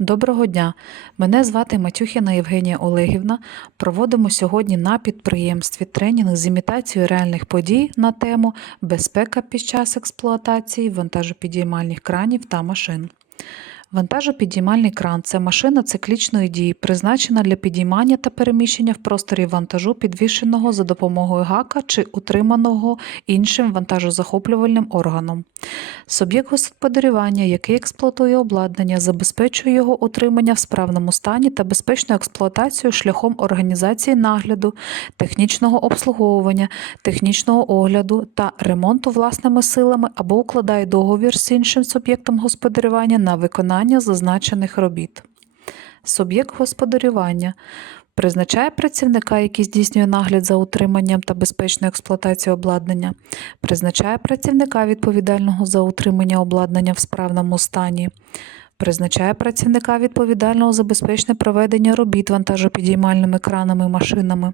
Доброго дня! Мене звати Матюхіна Євгенія Олегівна. Проводимо сьогодні на підприємстві тренінг з імітацією реальних подій на тему Безпека під час експлуатації вантажопідіймальних кранів та машин. Вантажопідіймальний кран це машина циклічної дії, призначена для підіймання та переміщення в просторі вантажу, підвішеного за допомогою гака чи утриманого іншим вантажозахоплювальним органом. Суб'єкт господарювання, який експлуатує обладнання, забезпечує його утримання в справному стані та безпечну експлуатацію шляхом організації нагляду, технічного обслуговування, технічного огляду та ремонту власними силами або укладає договір з іншим суб'єктом господарювання на виконання зазначених робіт. Суб'єкт господарювання призначає працівника, який здійснює нагляд за утриманням та безпечною експлуатацією обладнання, призначає працівника відповідального за утримання обладнання в справному стані, призначає працівника відповідального за безпечне проведення робіт вантажопідіймальними кранами машинами,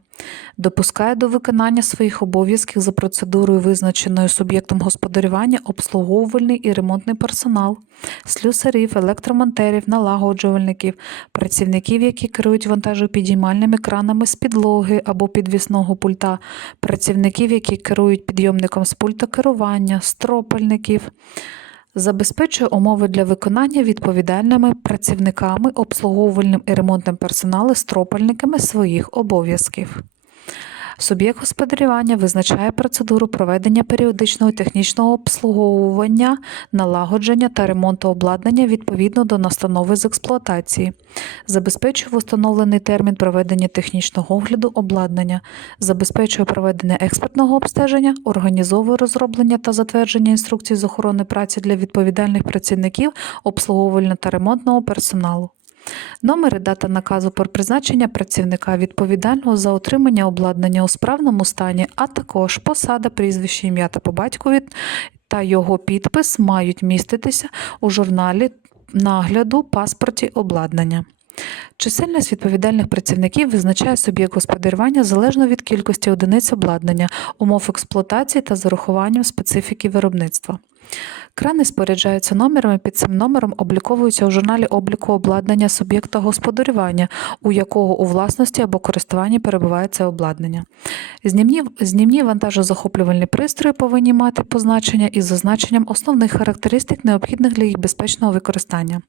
допускає до виконання своїх обов'язків за процедурою, визначеною суб'єктом господарювання, обслуговувальний і ремонтний персонал, слюсарів, електромонтерів, налагоджувальників, працівників, які керують вантажопідіймальними кранами з підлоги або підвісного пульта, працівників, які керують підйомником з пульта керування, стропальників. Забезпечує умови для виконання відповідальними працівниками, обслуговувальним і ремонтним персоналом, стропальниками своїх обов'язків. Суб'єкт господарювання визначає процедуру проведення періодичного технічного обслуговування, налагодження та ремонту обладнання відповідно до настанови з експлуатації, забезпечує в установлений термін проведення технічного огляду обладнання, забезпечує проведення експертного обстеження, організовує розроблення та затвердження інструкцій з охорони праці для відповідальних працівників обслуговувального та ремонтного персоналу. Номер і дата наказу про призначення працівника відповідального за отримання обладнання у справному стані, а також посада, прізвище, ім'я та по батькові та його підпис мають міститися у журналі нагляду паспорті обладнання. Чисельність відповідальних працівників визначає суб'єкт господарювання залежно від кількості одиниць обладнання, умов експлуатації та з урахуванням специфіки виробництва. Крани споряджаються номерами, під цим номером обліковуються у журналі обліку обладнання суб'єкта господарювання, у якого у власності або користуванні перебуває це обладнання. Знімні, знімні вантажозахоплювальні пристрої повинні мати позначення із зазначенням основних характеристик, необхідних для їх безпечного використання.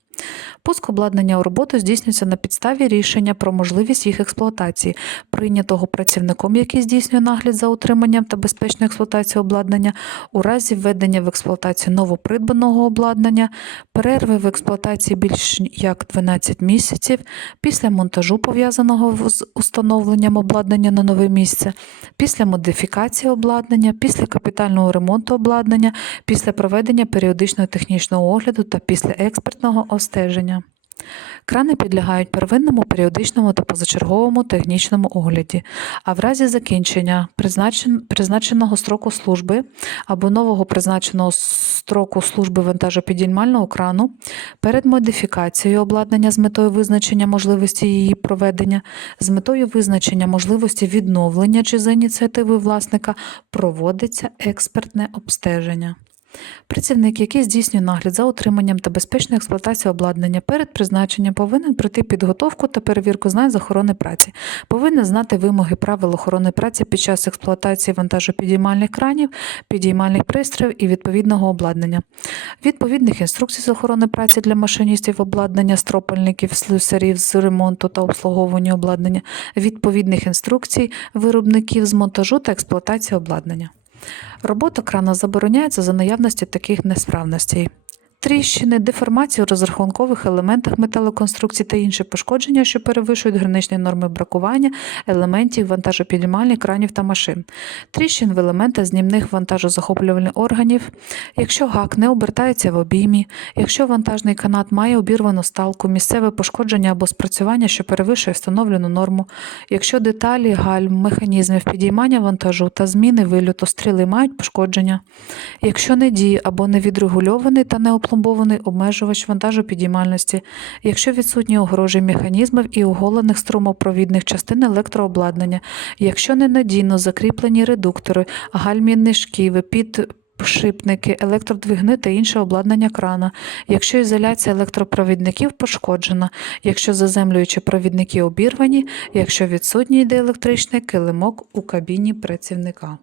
Пуск обладнання у роботу здійснюється на підставі рішення про можливість їх експлуатації, прийнятого працівником, який здійснює нагляд за утриманням та безпечною експлуатацією обладнання, у разі введення в експлуатацію новопридбаного обладнання, перерви в експлуатації більш як 12 місяців, після монтажу пов'язаного з установленням обладнання на нове місце, після модифікації обладнання, після капітального ремонту обладнання, після проведення періодичного технічного огляду та після експертного обстеження. Крани підлягають первинному, періодичному та позачерговому технічному огляді, а в разі закінчення призначен- призначеного строку служби або нового призначеного строку служби вантажопідіймального крану перед модифікацією обладнання з метою визначення можливості її проведення, з метою визначення можливості відновлення чи за ініціативи власника проводиться експертне обстеження. Працівник, який здійснює нагляд за утриманням та безпечною експлуатацією обладнання перед призначенням, повинен пройти підготовку та перевірку знань з охорони праці, повинен знати вимоги правил охорони праці під час експлуатації вантажопідіймальних кранів, підіймальних пристроїв і відповідного обладнання, відповідних інструкцій з охорони праці для машиністів обладнання, стропальників, слюсарів з ремонту та обслуговування обладнання, відповідних інструкцій виробників з монтажу та експлуатації обладнання. Робота крана забороняється за наявності таких несправностей. Тріщини, деформації у розрахункових елементах металоконструкцій та інші пошкодження, що перевищують граничні норми бракування елементів вантажопідіймальних кранів та машин, тріщин в елементах знімних вантажозахоплювальних органів, якщо гак не обертається в обіймі, якщо вантажний канат має обірвану сталку, місцеве пошкодження або спрацювання, що перевищує встановлену норму, якщо деталі, гальм, механізмів підіймання вантажу та зміни вильоту стріли мають пошкодження, якщо не діє або не відрегульований та не опломбований обмежувач вантажопідіймальності, якщо відсутні огорожі механізмів і оголених струмопровідних частин електрообладнання, якщо ненадійно закріплені редуктори, гальмівні шківи, під підшипники, електродвигни та інше обладнання крана, якщо ізоляція електропровідників пошкоджена, якщо заземлюючі провідники обірвані, якщо відсутній диелектричний килимок у кабіні працівника.